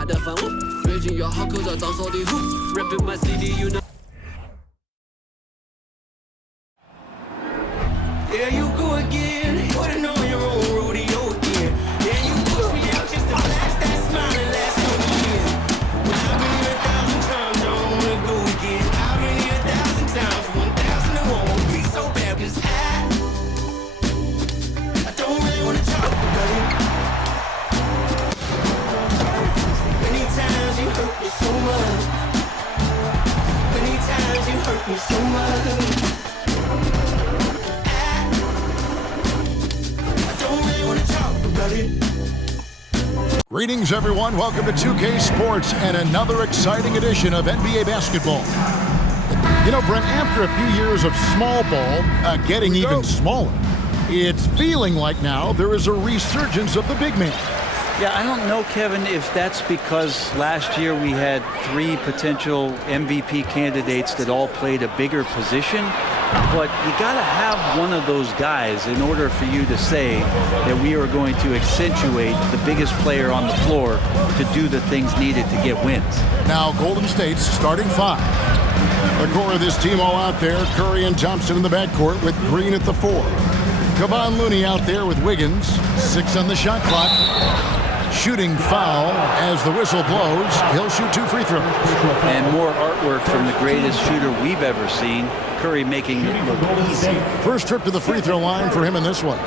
马的反物，瑞军有好口罩遭受的护 ，Rapping my city you know。Yeah, you go again. Putting on your own rodeo again. Yeah, you push me out just to flash that smile and last on the year. But I've been here 1,000 times, I don't wanna go again. I've been here 1,000 times, 1,000 and one won't be so bad, 'cause I don't really wanna talk about it. Many times you hurt me so much. Many times you hurt me so much. Greetings, everyone. Welcome to 2K Sports and another exciting edition of NBA basketball. You know, Brent, after a few years of small ball getting even smaller, it's feeling like now there is a resurgence of the big man. Yeah, I don't know, Kevin, if that's because last year we had 3 potential MVP candidates that all played a bigger position. But you got to have one of those guys in order for you to say that we are going to accentuate the biggest player on the floor to do the things needed to get wins. Now, Golden State's starting 5. The core of this team all out there, Curry and Thompson in the backcourt with Green at the 4. Kevon Looney out there with Wiggins, 6 on the shot clock. Shooting foul as the whistle blows. He'll shoot 2 free throws. And more artwork from the greatest shooter we've ever seen. Curry making it look easy. First trip to the free throw line for him in this one.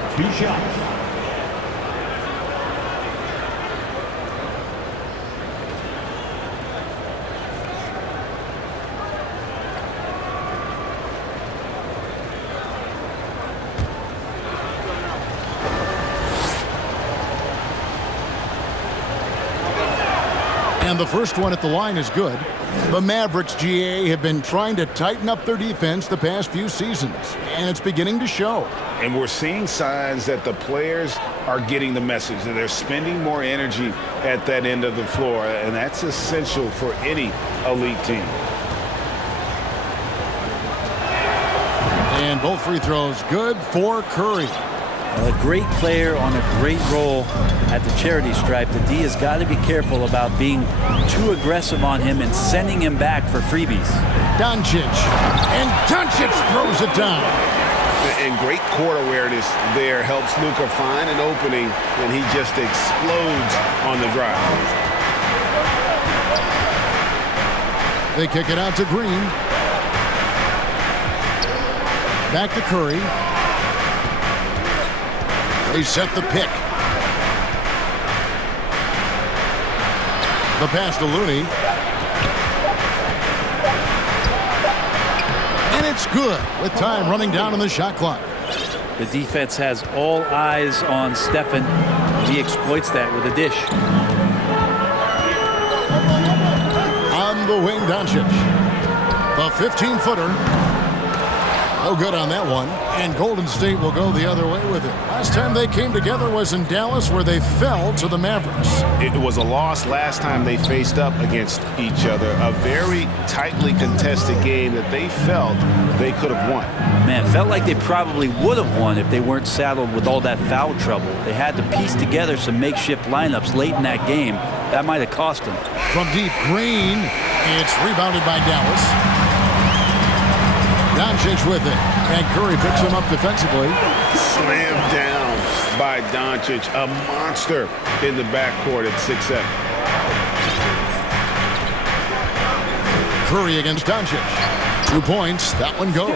And the first one at the line is good. The Mavericks, GA, have been trying to tighten up their defense the past few seasons, and it's beginning to show. And we're seeing signs that the players are getting the message, that they're spending more energy at that end of the floor, and that's essential for any elite team. And both free throws good for Curry. A great player on a great role at the charity stripe. The D has got to be careful about being too aggressive on him and sending him back for freebies. Doncic. And Doncic throws it down. And great court awareness there helps Luka find an opening, and he just explodes on the drive. They kick it out to Green. Back to Curry. They set the pick. The pass to Looney. And it's good with time running down on the shot clock. The defense has all eyes on Stephen. He exploits that with a dish. On the wing, Doncic. The 15-footer. No good on that one. And Golden State will go the other way with it. Last time they came together was in Dallas, where they fell to the Mavericks. It was a loss last time they faced up against each other. A very tightly contested game that they felt they could have won. Man, felt like they probably would have won if they weren't saddled with all that foul trouble. They had to piece together some makeshift lineups late in that game. That might have cost them. From deep, Green. It's rebounded by Dallas. Doncic with it, and Curry picks him up defensively. Slammed down by Doncic, a monster in the backcourt at 6'7". Curry against Doncic. 2 points, that one goes.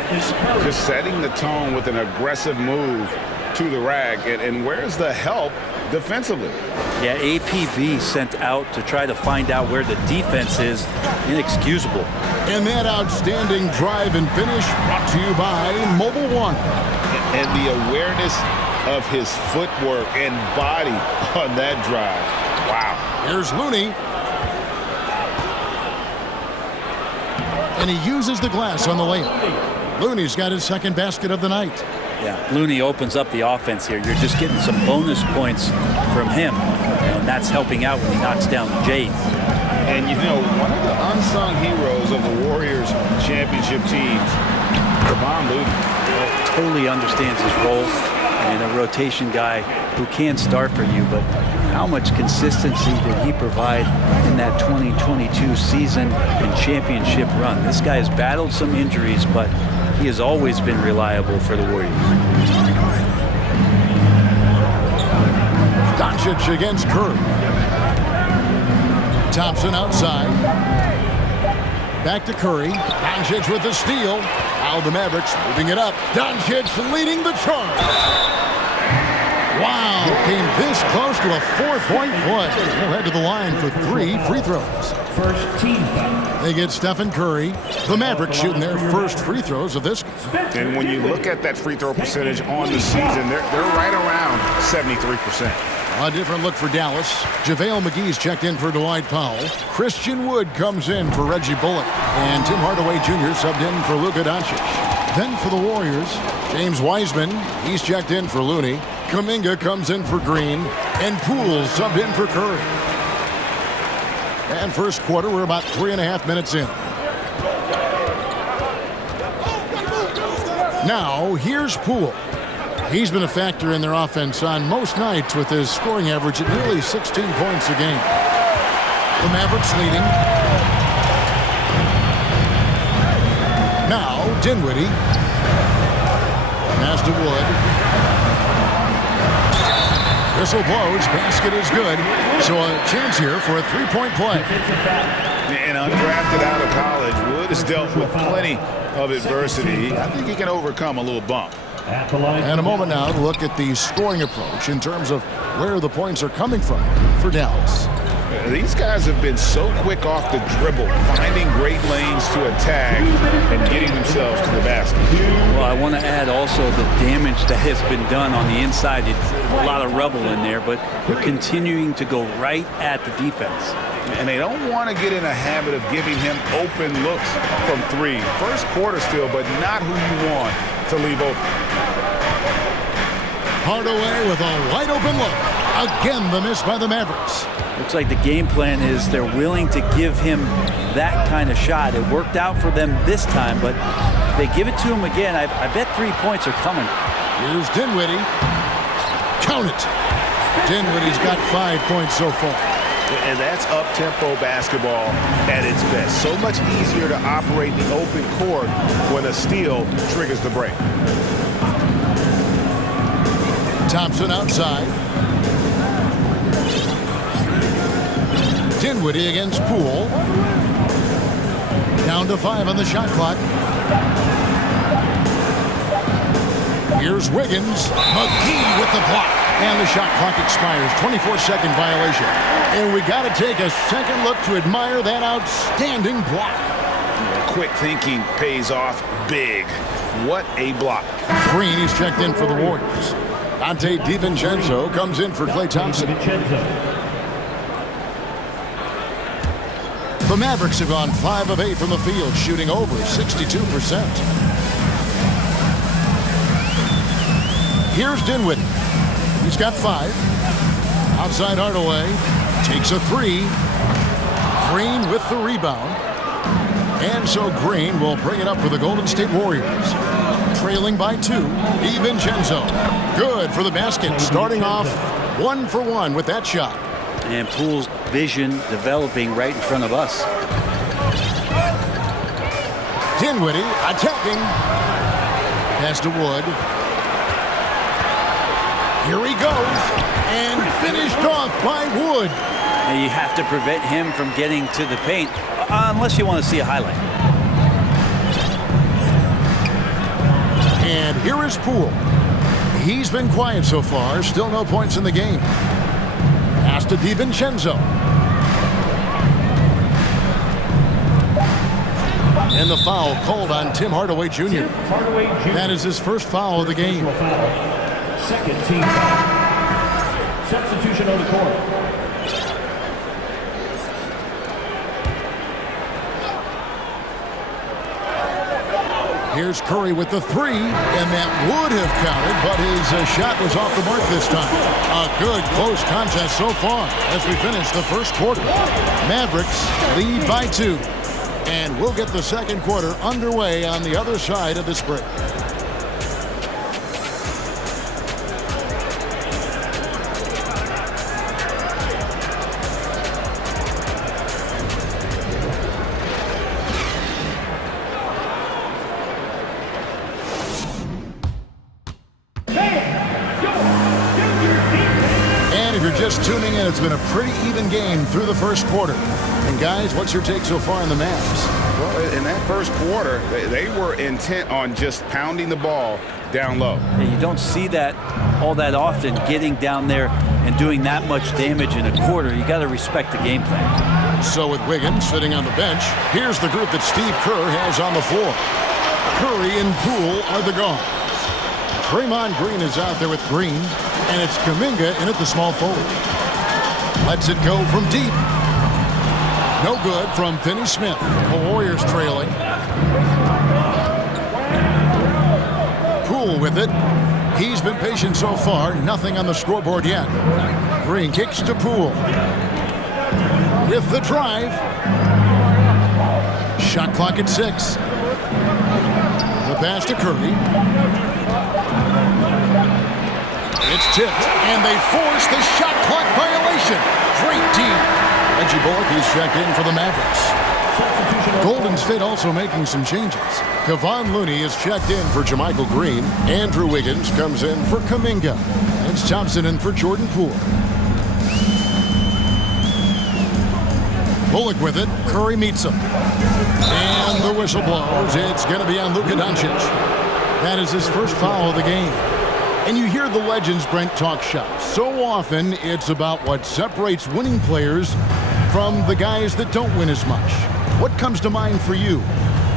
Just setting the tone with an aggressive move to the rack, and where's the help defensively? Yeah, APB sent out to try to find out where the defense is. Inexcusable. And that outstanding drive and finish brought to you by Mobile One. And the awareness of his footwork and body on that drive. Wow. Here's Looney. And he uses the glass on the layup. Looney's got his second basket of the night. Yeah, Looney opens up the offense here. You're just getting some bonus points from him, and that's helping out when he knocks down Jays. And, you know, one of the unsung heroes of the Warriors championship teams, Kevon Looney. Totally understands his role, and a rotation guy who can start for you, but how much consistency did he provide in in that 2022 season and championship run. This guy has battled some injuries, but he has always been reliable for the Warriors. Doncic against Curry. Thompson outside. Back to Curry. Doncic with the steal. Now the Mavericks moving it up. Doncic leading the charge. Wow, came this close to a 4-point play. He'll head to the line for 3 free throws. First team foul. They get Stephen Curry. The Mavericks shooting their first free throws of this. And when you look at that free throw percentage on the season, they're right around 73%. A different look for Dallas. JaVale McGee's checked in for Dwight Powell. Christian Wood comes in for Reggie Bullock. And Tim Hardaway Jr. subbed in for Luka Doncic. Then for the Warriors, James Wiseman, he's checked in for Looney. Kuminga comes in for Green. And Poole subbed in for Curry. And first quarter, we're about 3.5 minutes in. Now, here's Poole. He's been a factor in their offense on most nights with his scoring average at nearly 16 points a game. The Mavericks leading. Now, Dinwiddie. Pass to Wood. Whistle blows. Basket is good. So a chance here for a 3-point play. And undrafted out of college, Wood has dealt with plenty of adversity. I think he can overcome a little bump. And a moment now to look at the scoring approach in terms of where the points are coming from for Dallas. These guys have been so quick off the dribble, finding great lanes to attack and getting themselves to the basket. Well, I want to add also the damage that has been done on the inside. It's a lot of rubble in there, but they're continuing to go right at the defense. And they don't want to get in a habit of giving him open looks from 3. First quarter still, but not who you want to leave open. Hardaway with a wide open look. Again, the miss by the Mavericks. Looks like the game plan is they're willing to give him that kind of shot. It worked out for them this time, but if they give it to him again, I bet 3 points are coming. Here's Dinwiddie. Count it. Dinwiddie's got 5 points so far. And that's up-tempo basketball at its best. So much easier to operate the open court when a steal triggers the break. Thompson outside. Dinwiddie against Poole. Down to 5 on the shot clock. Here's Wiggins. McGee with the block. And the shot clock expires. 24-second violation. And we got to take a second look to admire that outstanding block. Quick thinking pays off big. What a block. Green is checked in for the Warriors. Dante DiVincenzo comes in for Klay Thompson. The Mavericks have gone 5 of 8 from the field, shooting over 62%. Here's Dinwiddie. He's got 5. Outside Hardaway. Takes a 3. Green with the rebound. And so Green will bring it up for the Golden State Warriors. Trailing by 2. DiVincenzo. Good for the basket. Starting off 1 for 1 with that shot. And Poole's vision developing right in front of us. Dinwiddie attacking. Pass to Wood. Here he goes. And finished off by Wood. And you have to prevent him from getting to the paint, unless you want to see a highlight. And here is Poole. He's been quiet so far. Still no points in the game. Pass to DiVincenzo. And the foul called on Tim Hardaway Jr. That is his first foul of the game. Second team foul. Substitution on the court. Here's Curry with the 3, and that would have counted, but his shot was off the mark this time. A good close contest so far as we finish the first quarter. Mavericks lead by 2, and we'll get the second quarter underway on the other side of this break. It's been a pretty even game through the first quarter. And guys, what's your take so far on the Mavs? Well, in that first quarter, they were intent on just pounding the ball down low. And you don't see that all that often, getting down there and doing that much damage in a quarter. You got to respect the game plan. So with Wiggins sitting on the bench, here's the group that Steve Kerr has on the floor. Curry and Poole are the guards. Draymond Green is out there with Green, and it's Kuminga in at the small forward. Lets it go from deep. No good from Finney Smith. The Warriors trailing. Poole with it. He's been patient so far. Nothing on the scoreboard yet. Green kicks to Poole. With the drive. Shot clock at 6. The pass to Curry. It's tipped, and they force the shot clock violation. Great team. Reggie Bullock, he's checked in for the Mavericks. Golden State also making some changes. Kevon Looney is checked in for JaMychal Green. Andrew Wiggins comes in for Kuminga. It's Thompson in for Jordan Poole. Bullock with it. Curry meets him. And the whistle blows. It's going to be on Luka Doncic. That is his first foul of the game. And you hear the legends, Brent, talk shop. So often, it's about what separates winning players from the guys that don't win as much. What comes to mind for you?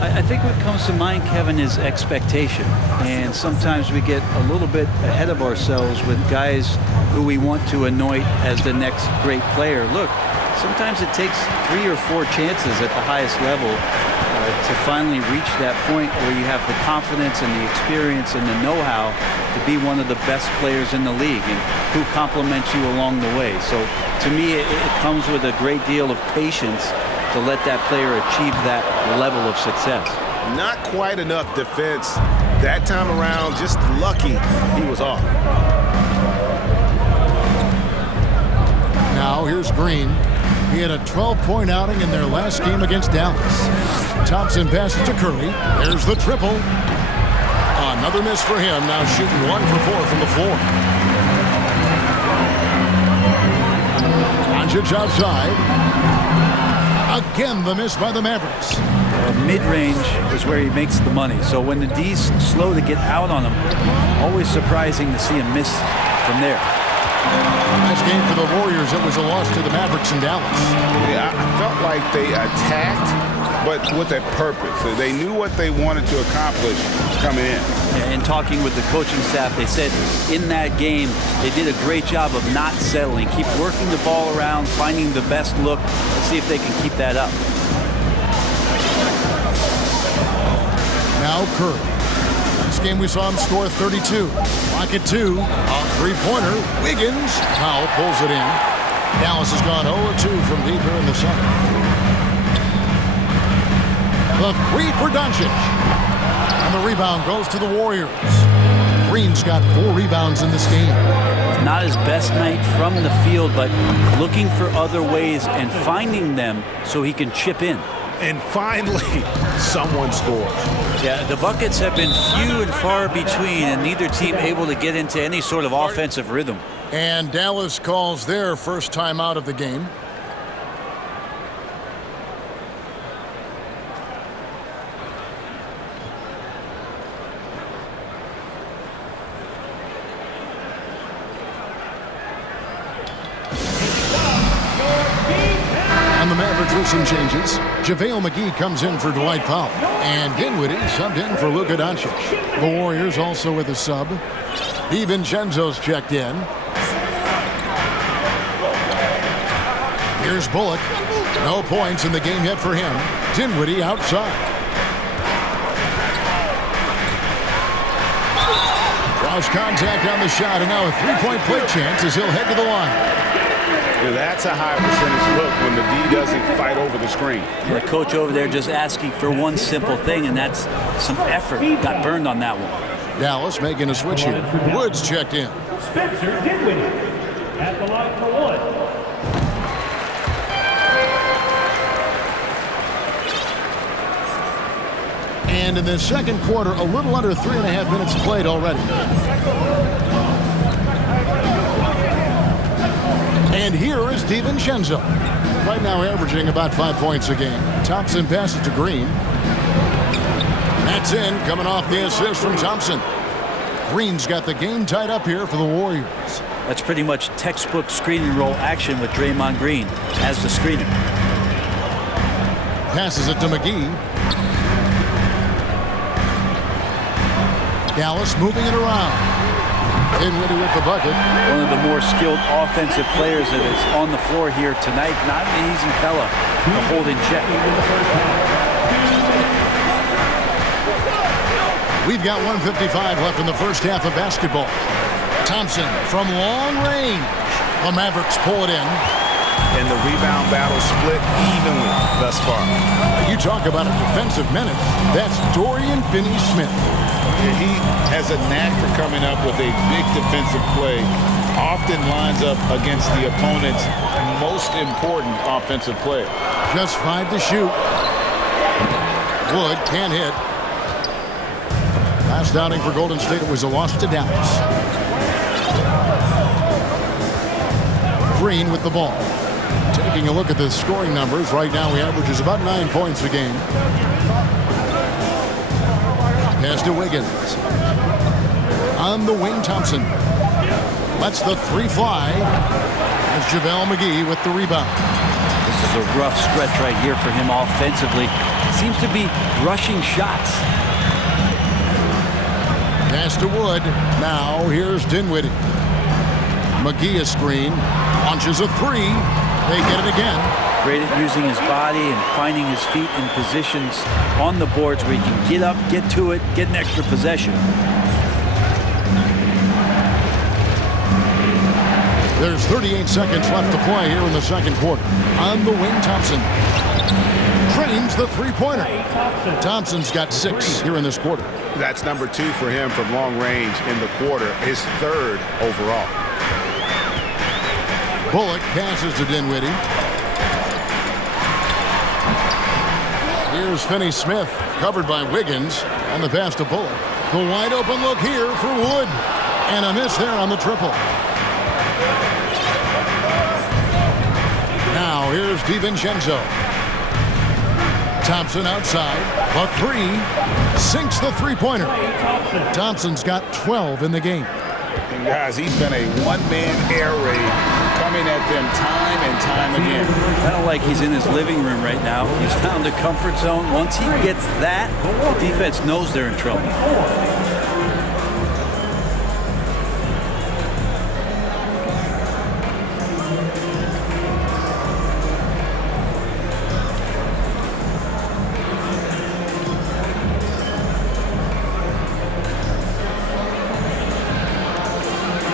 I think what comes to mind, Kevin, is expectation. And sometimes we get a little bit ahead of ourselves with guys who we want to anoint as the next great player. Look, sometimes it takes 3 or 4 chances at the highest level to finally reach that point where you have the confidence and the experience and the know-how to be one of the best players in the league, and who compliments you along the way. So to me, it comes with a great deal of patience to let that player achieve that level of success. Not quite enough defense that time around. Just lucky he was off. Now here's Green. He had a 12-point outing in their last game against Dallas. Thompson passes to Curry. There's the triple. Another miss for him. Now shooting 1 for 4 from the floor. Doncic outside. Again, the miss by the Mavericks. Mid-range is where he makes the money. So when the D's slow to get out on him, always surprising to see him miss from there. Nice game for the Warriors. It was a loss to the Mavericks in Dallas. Yeah, I felt like they attacked, but with a purpose. They knew what they wanted to accomplish coming in. And talking with the coaching staff, they said in that game, they did a great job of not settling. Keep working the ball around, finding the best look. Let's see if they can keep that up. Now Curry. Last game we saw him score 32. Clock at 2. A three-pointer. Wiggins. Powell pulls it in. Dallas has gone 0-2 from deep here in the second. The three for Doncic. And the rebound goes to the Warriors. Green's got 4 rebounds in this game. Not his best night from the field, but looking for other ways and finding them so he can chip in. And finally, someone scores. Yeah, the buckets have been few and far between, and neither team able to get into any sort of offensive rhythm. And Dallas calls their first time out of the game. And the Mavericks with some changes. JaVale McGee comes in for Dwight Powell. And Dinwiddie subbed in for Luka Doncic. The Warriors also with a sub. DiVincenzo's checked in. Here's Bullock. No points in the game yet for him. Dinwiddie outside. Draws contact on the shot, and now a three-point play chance as he'll head to the line. Yeah, that's a high percentage look when the D doesn't fight over the screen. The coach over there just asking for one simple thing, and that's some effort. Got burned on that one. Dallas making a switch here. Woods checked in. Spencer Dinwiddie at the line for 1. And in the second quarter, a little under 3.5 minutes played already. And And here is DiVincenzo. Right now averaging about 5 points a game. Thompson passes to Green. That's in, coming off the assist from Thompson. Green's got the game tied up here for the Warriors. That's pretty much textbook screen and roll action with Draymond Green as the screener. Passes it to McGee. Dallas moving it around. Dinwiddie with the bucket. One of the more skilled offensive players that is on the floor here tonight. Not an easy fella to hold in check. We've got 1:55 left in the first half of basketball. Thompson from long range. The Mavericks pull it in. And the rebound battle split evenly thus far. You talk about a defensive menace. That's Dorian Finney-Smith. He has a knack for coming up with a big defensive play. Often lines up against the opponent's most important offensive play. Just 5 to shoot. Wood can't hit. Last outing for Golden State, it was a loss to Dallas. Green with the ball. Taking a look at the scoring numbers, right now he averages about 9 points a game. Pass to Wiggins. On the wing, Thompson. Lets the three fly. There's JaVale McGee with the rebound. This is a rough stretch right here for him offensively. Seems to be rushing shots. Pass to Wood. Now here's Dinwiddie. McGee a screen. Launches a three. They get it again. Great at using his body and finding his feet in positions on the boards where he can get up, get to it, get an extra possession. There's 38 seconds left to play here in the second quarter. On the wing, Thompson. Drains the three-pointer. Thompson's got 6 here in this quarter. That's number 2 for him from long range in the quarter. His 3rd overall. Bullock passes to Dinwiddie. Here's Finney-Smith, covered by Wiggins, and the pass to Bullock. The wide open look here for Wood. And a miss there on the triple. Now here's DiVincenzo. Thompson outside. A 3. Sinks the three-pointer. Thompson's got 12 in the game. And guys, he's been a one-man air raid coming at them time and time again. Kind of like he's in his living room right now. He's found a comfort zone. Once he gets that, the defense knows they're in trouble.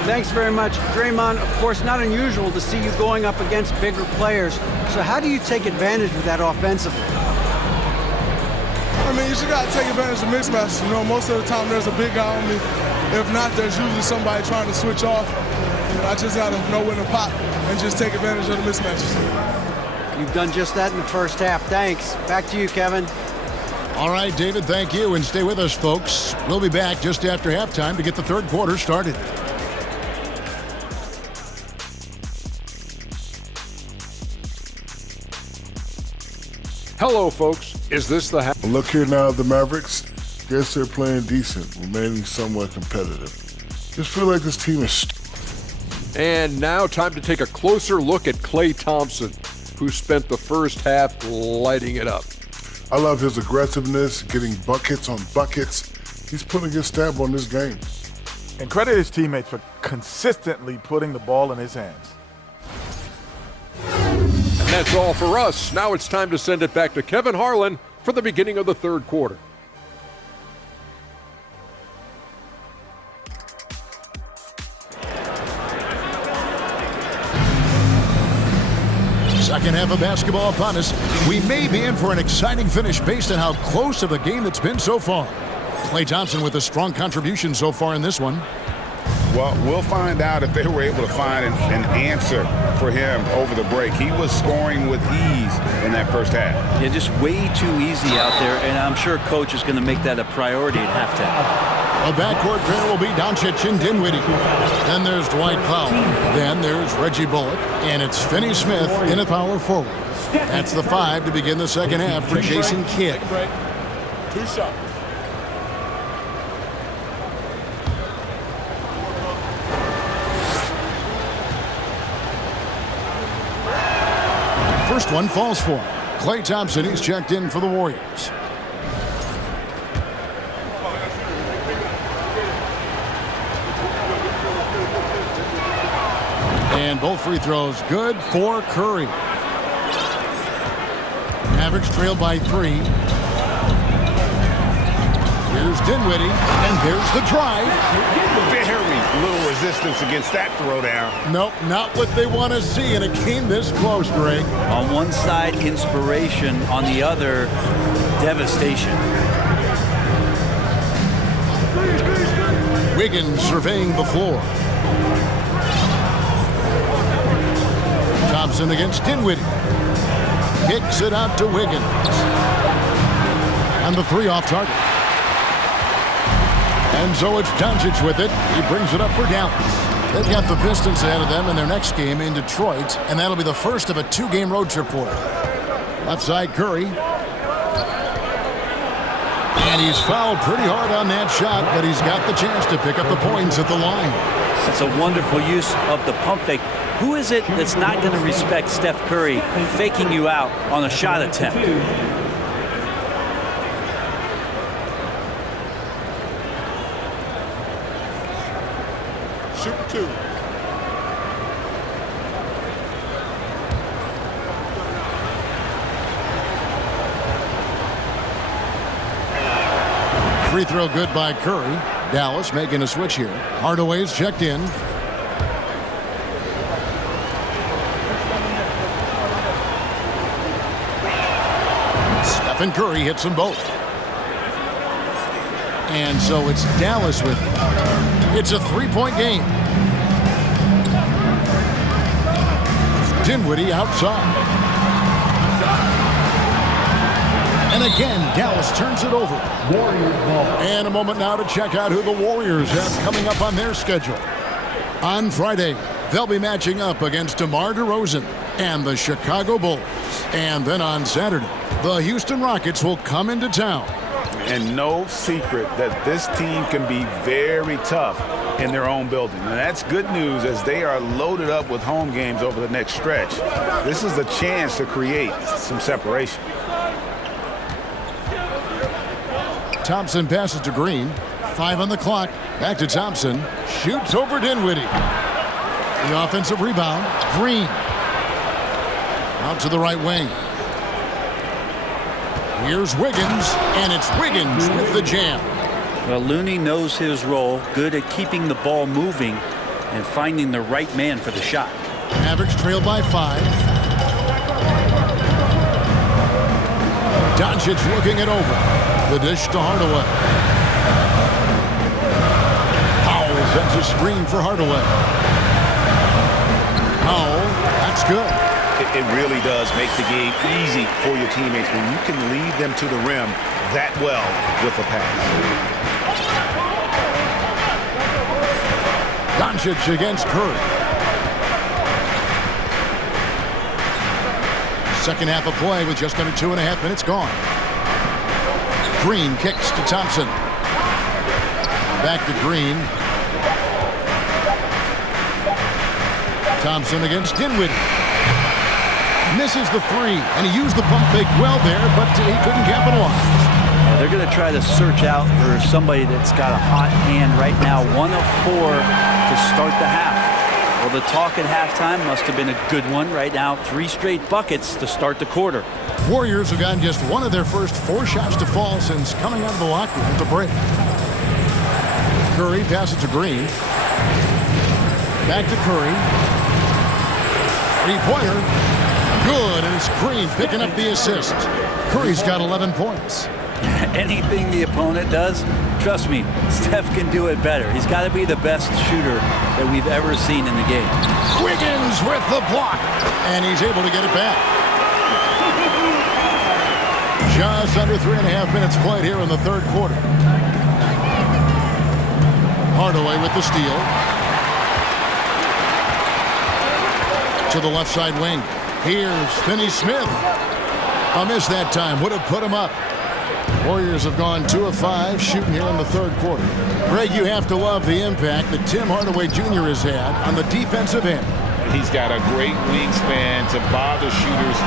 Thanks very much. Draymond, of course, not unusual to see you going up against bigger players. So how do you take advantage of that offensively? I mean, you just got to take advantage of mismatches. You know, most of the time there's a big guy on me. If not, there's usually somebody trying to switch off. And I just got to know when to pop and just take advantage of the mismatches. You've done just that in the first half. Thanks. Back to you, Kevin. All right, David, thank you. And stay with us, folks. We'll be back just after halftime to get the third quarter started. Hello, folks. Is this the Look here now, the Mavericks. Guess they're playing decent, remaining somewhat competitive. Just feel like this team is. And now time to take a closer look at Klay Thompson, who spent the first half lighting it up. I love his aggressiveness, getting buckets on buckets. He's putting his stamp on this game. And credit his teammates for consistently putting the ball in his hands. And that's all for us. Now it's time to send it back to Kevin Harlan for the beginning of the third quarter. Second half of basketball upon us. We may be in for an exciting finish based on how close of a game it's been so far. Klay Thompson with a strong contribution so far in this one. Well, we'll find out if they were able to find an answer for him over the break. He was scoring with ease in that first half. Yeah, just way too easy out there, and I'm sure coach is going to make that a priority at halftime. The backcourt pair will be Doncic and Dinwiddie. Then there's Dwight Powell. Then there's Reggie Bullock. And it's Finney Smith in a power forward. That's the 5 to begin the second half for Jason Kidd. 2 shots. First one falls for him. Klay Thompson, he's checked in for the Warriors. And both free throws good for Curry. Mavericks trailed by 3. Here's Dinwiddie, and there's the drive. Very little resistance against that throwdown. Nope, not what they want to see in a game this close, Greg. On one side, inspiration. On the other, devastation. Wiggins surveying the floor. Thompson against Dinwiddie. Kicks it out to Wiggins. And the 3 off target. And so it's Doncic with it. He brings it up for Dallas. They've got the Pistons ahead of them in their next game in Detroit, and that'll be the first of a 2-game road trip for them. Left side, Curry. And he's fouled pretty hard on that shot, but he's got the chance to pick up the points at the line. It's a wonderful use of the pump fake. Who is it that's not going to respect Steph Curry faking you out on a shot attempt? Shoot 2. Free throw good by Curry. Dallas making a switch here. Hardaway's checked in. Stephen Curry hits them both. And so it's Dallas with it. It's a 3-point game. Dinwiddie outside. And again, Dallas turns it over. And a moment now to check out who the Warriors have coming up on their schedule. On Friday, they'll be matching up against DeMar DeRozan and the Chicago Bulls. And then on Saturday, the Houston Rockets will come into town. And no secret that this team can be very tough in their own building. And that's good news as they are loaded up with home games over the next stretch. This is a chance to create some separation. Thompson passes to Green. 5 on the clock. Back to Thompson. Shoots over Dinwiddie. The offensive rebound. Green. Out to the right wing. Here's Wiggins, and it's Wiggins with the jam. Well, Looney knows his role, good at keeping the ball moving and finding the right man for the shot. Mavericks trail by 5. Doncic looking it over. The dish to Hardaway. Powell sends a screen for Hardaway. Powell, that's good. It really does make the game easy for your teammates when you can lead them to the rim that well with a pass. Doncic against Curry. Second half of play with just under 2.5 minutes gone. Green kicks to Thompson. Back to Green. Thompson against Dinwiddie. Misses the 3, and he used the pump fake well there, but he couldn't capitalize. They're going to try to search out for somebody that's got a hot hand right now. 1 of 4 to start the half. Well, the talk at halftime must have been a good one. Right now, 3 straight buckets to start the quarter. Warriors have gotten just 1 of their first 4 shots to fall since coming out of the locker room at the break. Curry passes to Green. Back to Curry. 3-pointer. Good, and it's Green picking up the assist. Curry's got 11 points. Anything the opponent does, trust me, Steph can do it better. He's got to be the best shooter that we've ever seen in the game. Wiggins with the block, and he's able to get it back. Just under 3.5 minutes played here in the third quarter. Hardaway with the steal. To the left side wing. Here's Finney-Smith. A miss that time. Would have put him up. Warriors have gone 2 of 5 shooting here in the third quarter. Greg, you have to love the impact that Tim Hardaway Jr. has had on the defensive end. He's got a great wingspan to bother shooters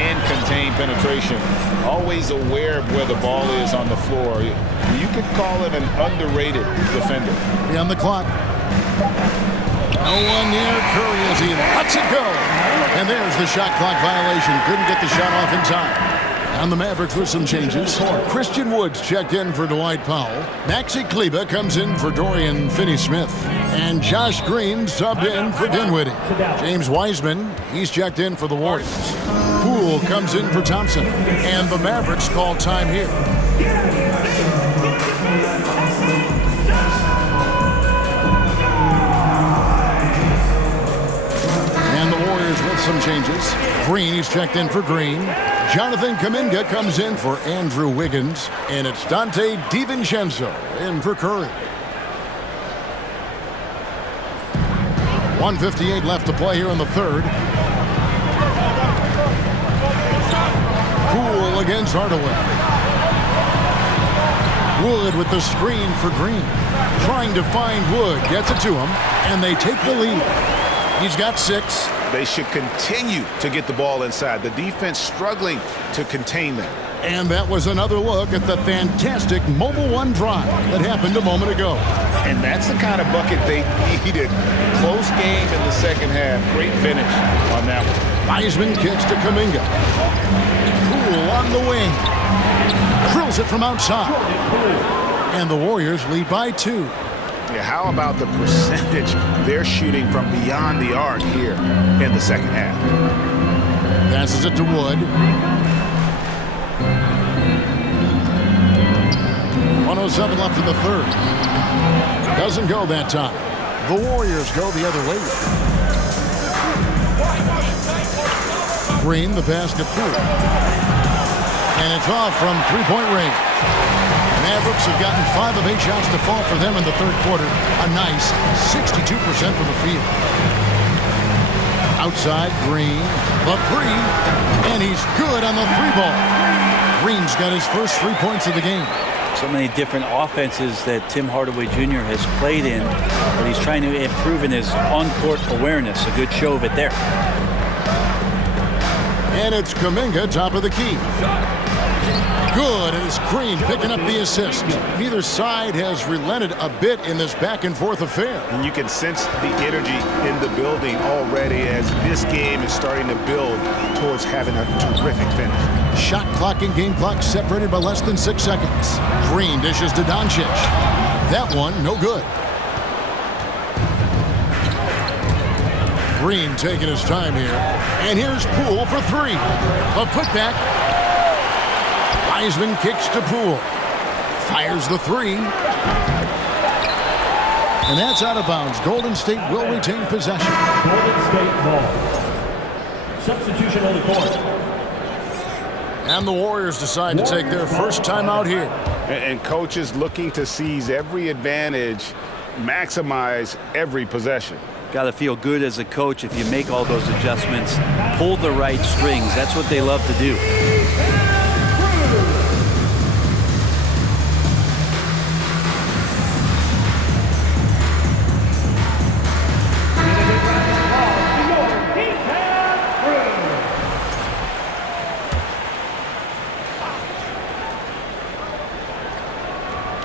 and contain penetration. Always aware of where the ball is on the floor. You could call it an underrated defender. On the clock. No one near Curry as he lets it go. And there's the shot clock violation. Couldn't get the shot off in time. And the Mavericks with some changes. Christian Woods checked in for Dwight Powell. Maxi Kleber comes in for Dorian Finney-Smith. And Josh Green subbed in for Dinwiddie. James Wiseman, he's checked in for the Warriors. Poole comes in for Thompson. And the Mavericks call time here. And the Warriors with some changes. Green, he's checked in for Green. Jonathan Kuminga comes in for Andrew Wiggins. And it's Dante DiVincenzo in for Curry. 1:58 left to play here in the third. Poole against Hardaway. Wood with the screen for Green. Trying to find Wood. Gets it to him. And they take the lead. He's got 6. They should continue to get the ball inside. The defense struggling to contain them. And that was another look at the fantastic Mobile One drive that happened a moment ago. And that's the kind of bucket they needed. Close game in the second half. Great finish on that one. Wiseman kicks to Kuminga. Poole on the wing. Drills it from outside. And the Warriors lead by 2. Yeah, how about the percentage they're shooting from beyond the arc here in the second half? Passes it to Wood. 1:07 left in the third. Doesn't go that time. The Warriors go the other way. Green, the pass to Poole. And it's off from three-point range. Mavericks have gotten 5 of 8 shots to fall for them in the third quarter. A nice 62% from the field. Outside, Green, the 3, and he's good on the 3 ball. Green's got his first 3 points of the game. So many different offenses that Tim Hardaway Jr. has played in, but he's trying to improve in his on-court awareness. A good show of it there. And it's Kuminga, top of the key. Good, and it's Green picking up the assist. Neither side has relented a bit in this back-and-forth affair. And you can sense the energy in the building already as this game is starting to build towards having a terrific finish. Shot clock and game clock separated by less than 6 seconds. Green dishes to Doncic. That one, no good. Green taking his time here. And here's Poole for 3. A putback. Wiseman kicks to Poole. Fires the 3. And that's out of bounds. Golden State will retain possession. Golden State ball. Substitution on the court. And the Warriors decide to take their first time out here. And coaches looking to seize every advantage, maximize every possession. Got to feel good as a coach if you make all those adjustments. Pull the right strings. That's what they love to do.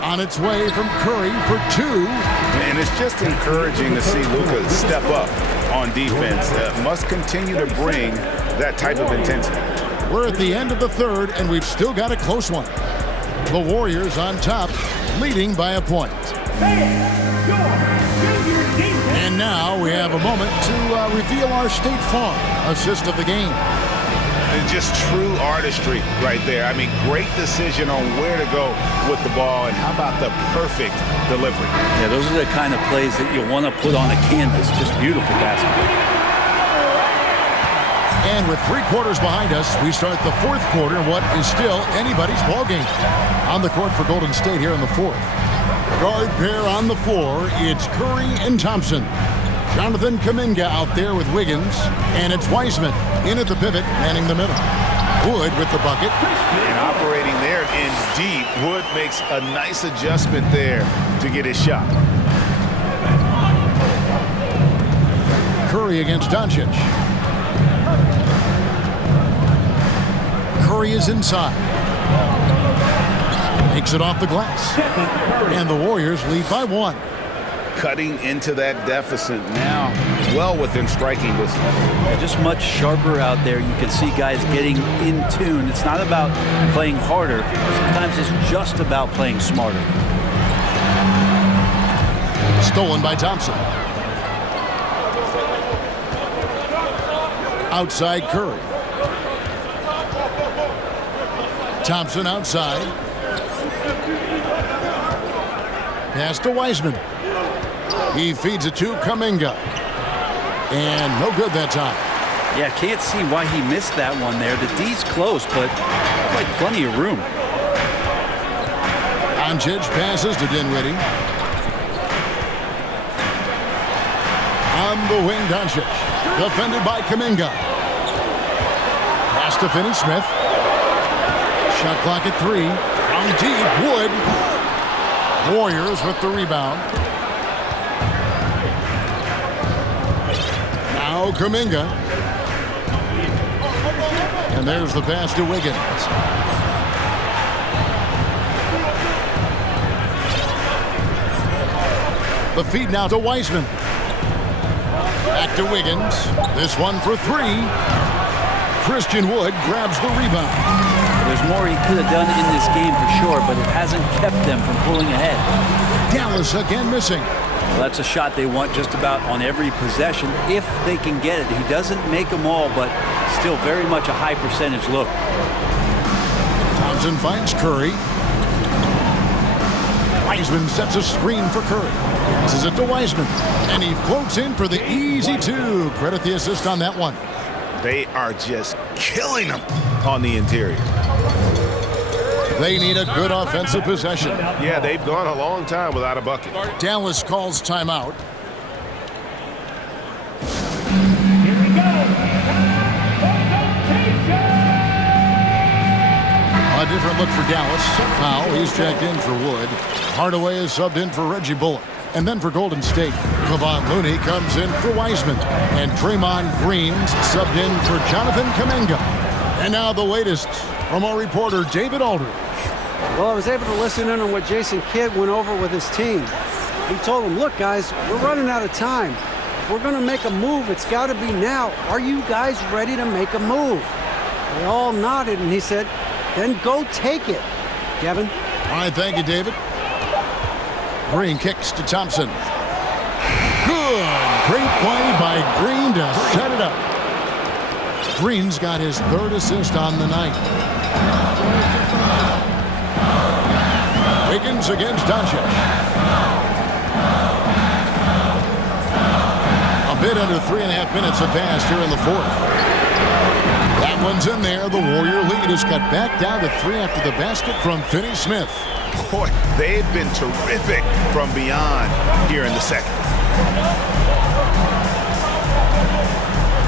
On its way from Curry for 2. And it's just encouraging to see Luka step up on defense. Must continue to bring that type of intensity. We're at the end of the third, and we've still got a close one. The Warriors on top, leading by a point. And now we have a moment to reveal our State Farm assist of the game. It's just true artistry right there. I mean, great decision on where to go with the ball, and how about the perfect delivery? Yeah, those are the kind of plays that you want to put on a canvas. Just beautiful basketball. And with 3 quarters behind us, we start the fourth quarter in what is still anybody's ball game. On the court for Golden State here in the fourth. Guard pair on the floor. It's Curry and Thompson. Jonathan Kuminga out there with Wiggins. And it's Wiseman in at the pivot, manning the middle. Wood with the bucket. And operating there in deep. Wood makes a nice adjustment there to get his shot. Curry against Doncic. Curry is inside. Makes it off the glass. And the Warriors lead by 1. Cutting into that deficit now, well within striking distance. Yeah, just much sharper out there. You can see guys getting in tune. It's not about playing harder. Sometimes it's just about playing smarter. Stolen by Thompson. Outside Curry. Thompson outside. Pass to Wiseman. He feeds it to Kuminga. And no good that time. Yeah, can't see why he missed that one there. The D's close, but like plenty of room. Doncic passes to Dinwiddie. On the wing, Doncic. Defended by Kuminga. Pass to Finney-Smith. Shot clock at 3. From deep, Wood. Warriors with the rebound. Now Kuminga. And there's the pass to Wiggins. The feed now to Wiseman. Back to Wiggins. This one for 3. Christian Wood grabs the rebound. There's more he could have done in this game for sure, but it hasn't kept them from pulling ahead. Dallas again missing. Well, that's a shot they want just about on every possession if they can get it. He doesn't make them all, but still very much a high percentage look. Thompson finds Curry. Wiseman sets a screen for Curry. Passes it to Wiseman. And he floats in for the easy 2. Credit the assist on that one. They are just killing them on the interior. They need a good offensive possession. Yeah, they've gone a long time without a bucket. Dallas calls timeout. Here we go. A different look for Dallas. Foul. He's checked in for Wood. Hardaway is subbed in for Reggie Bullock. And then for Golden State, Kevon Looney comes in for Wiseman. And Draymond Green's subbed in for Jonathan Kuminga. And now the latest from our reporter, David Aldridge. Well, I was able to listen in on what Jason Kidd went over with his team. He told them, look, guys, we're running out of time. If we're going to make a move, it's got to be now. Are you guys ready to make a move? They all nodded, and he said, then go take it. Kevin? All right, thank you, David. Green kicks to Thompson. Good. Great play by Green to set it up. Green's got his 3rd assist on the night. Wiggins against Doncic. A bit under 3.5 minutes have passed here in the 4th. That one's in there. The Warrior lead is cut back down to 3 after the basket from Finney-Smith. Boy, they've been terrific from beyond here in the 2nd.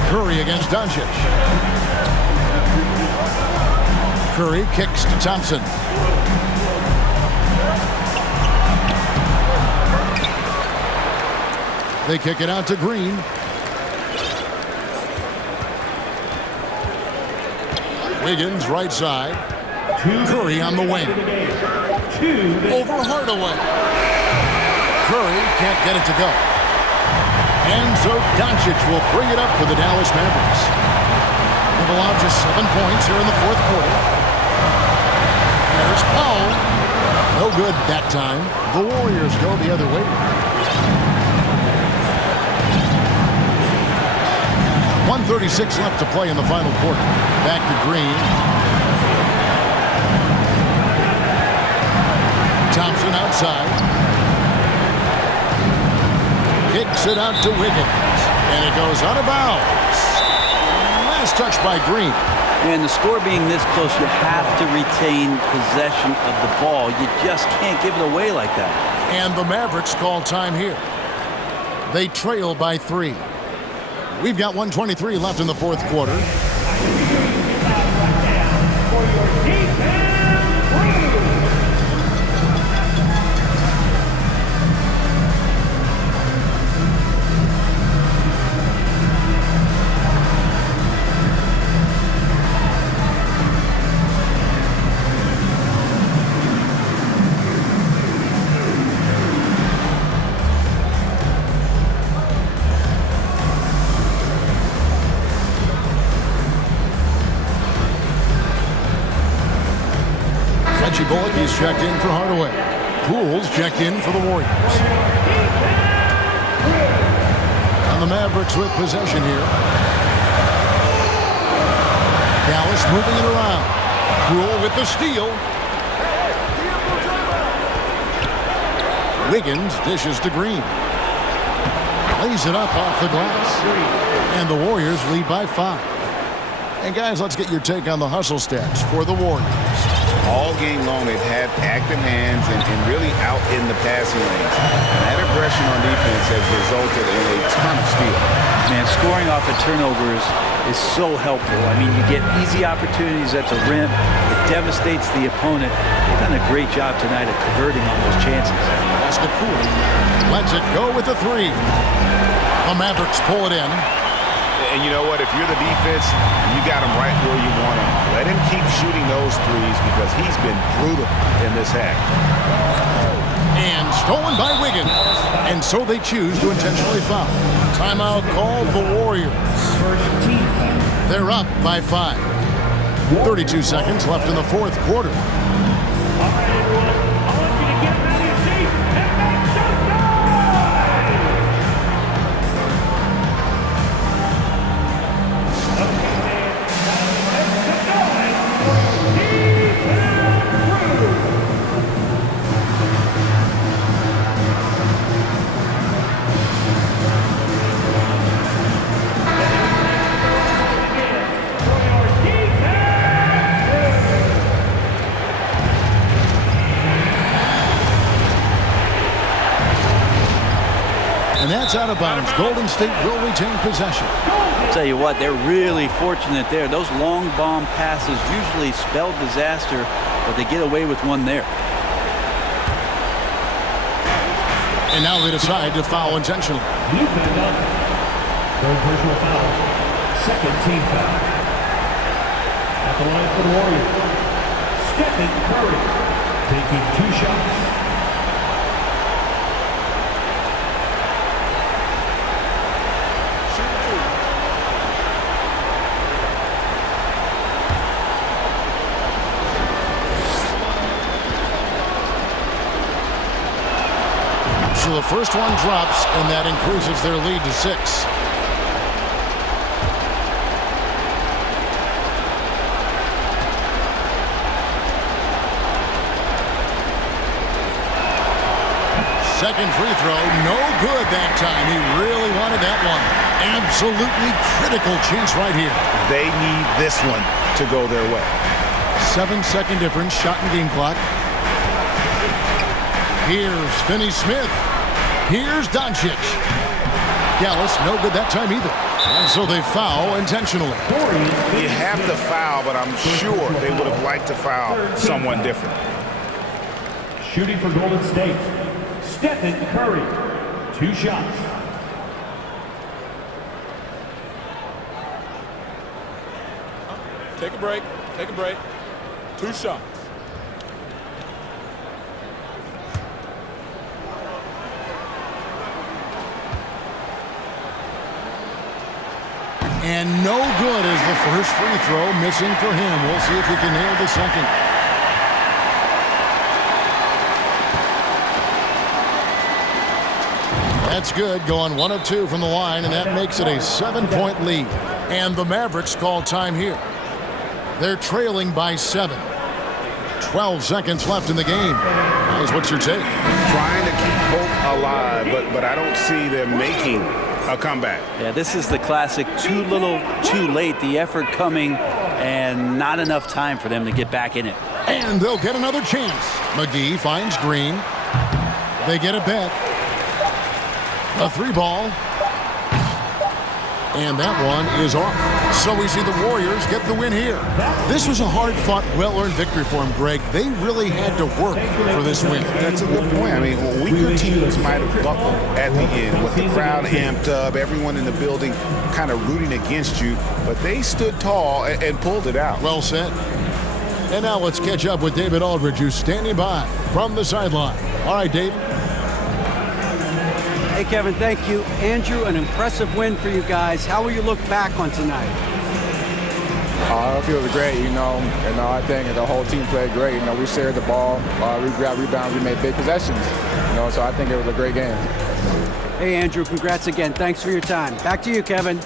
Curry against Doncic. Curry kicks to Thompson. They kick it out to Green. Wiggins right side. Curry on the wing. Over Hardaway. Curry can't get it to go. And so Doncic will bring it up for the Dallas Mavericks. They've allowed just 7 points here in the 4th quarter. There's Powell. No good that time. The Warriors go the other way. 1:36 left to play in the final quarter. Back to Green. Thompson outside. Kicks it out to Wiggins. And it goes out of bounds. Last touch by Green. And the score being this close, you have to retain possession of the ball. You just can't give it away like that. And the Mavericks call time here. They trail by 3. We've got 1:23 left in the fourth quarter. He's checked in for Hardaway. Poole's checked in for the Warriors. And the Mavericks with possession here. Dallas moving it around. Poole with the steal. Wiggins dishes to Green. Lays it up off the glass. And the Warriors lead by 5. And guys, let's get your take on the hustle stats for the Warriors. All game long, they've had active hands and really out in the passing lanes. And that aggression on defense has resulted in a ton of steals. Man, scoring off of turnovers is so helpful. I mean, you get easy opportunities at the rim. It devastates the opponent. They've done a great job tonight of converting on those chances. Pass to Poole. Lets it go with the 3. The Mavericks pull it in. And you know what? If you're the defense, you got him right where you want him. Let him keep shooting those threes because he's been brutal in this half. And stolen by Wiggins. And so they choose to intentionally foul. Timeout called the Warriors. They're up by 5. 32 seconds left in the fourth quarter. And that's out of bounds. Golden State will retain possession. I'll tell you what, they're really fortunate there. Those long bomb passes usually spell disaster, but they get away with one there. And now they decide to foul intentionally. Third personal foul. Second team foul. At the line for the Warriors, Stephen Curry taking 2 shots. So the first one drops, and that increases their lead to 6. Second free throw, no good that time. He really wanted that one. Absolutely critical chance right here. They need this one to go their way. 7-second difference, shot and game clock. Here's Finney-Smith. Here's Doncic. Dallas, no good that time either. And so they foul intentionally. You have to foul, but I'm sure they would have liked to foul someone different. Shooting for Golden State, Stephen Curry. 2 shots. Take a break. Take a break. 2 shots. And no good is the first free throw, missing for him. We'll see if he can nail the second. That's good, going 1 of 2 from the line, and that makes it a 7-point lead. And the Mavericks call time here. They're trailing by 7. 12 seconds left in the game. Guys, what's your take? Trying to keep hope alive, but I don't see them making a comeback. Yeah, this is the classic too little, too late. The effort coming, and not enough time for them to get back in it. And they'll get another chance. McGee finds Green. They get it back. A 3-ball. And that one is off. So we see the Warriors get the win here. This was a hard-fought, well-earned victory for them, Greg. They really had to work for this win. That's a good point. I mean, weaker teams might have buckled at the end with the crowd amped up, everyone in the building kind of rooting against you, but they stood tall and pulled it out. Well said. And now let's catch up with David Aldridge, who's standing by from the sideline. All right, Dave. Hey, Kevin, thank you. Andrew, an impressive win for you guys. How will you look back on tonight? I feel great, I think the whole team played great. We shared the ball, we grabbed rebounds, we made big possessions, so I think it was a great game. Hey, Andrew, congrats again. Thanks for your time. Back to you, Kevin.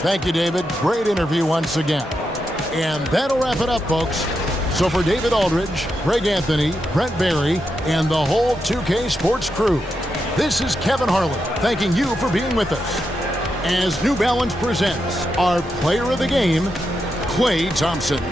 Thank you, David. Great interview once again. And that'll wrap it up, folks. So for David Aldridge, Greg Anthony, Brent Barry, and the whole 2K Sports crew, this is Kevin Harlan thanking you for being with us as New Balance presents our player of the game, Klay Thompson.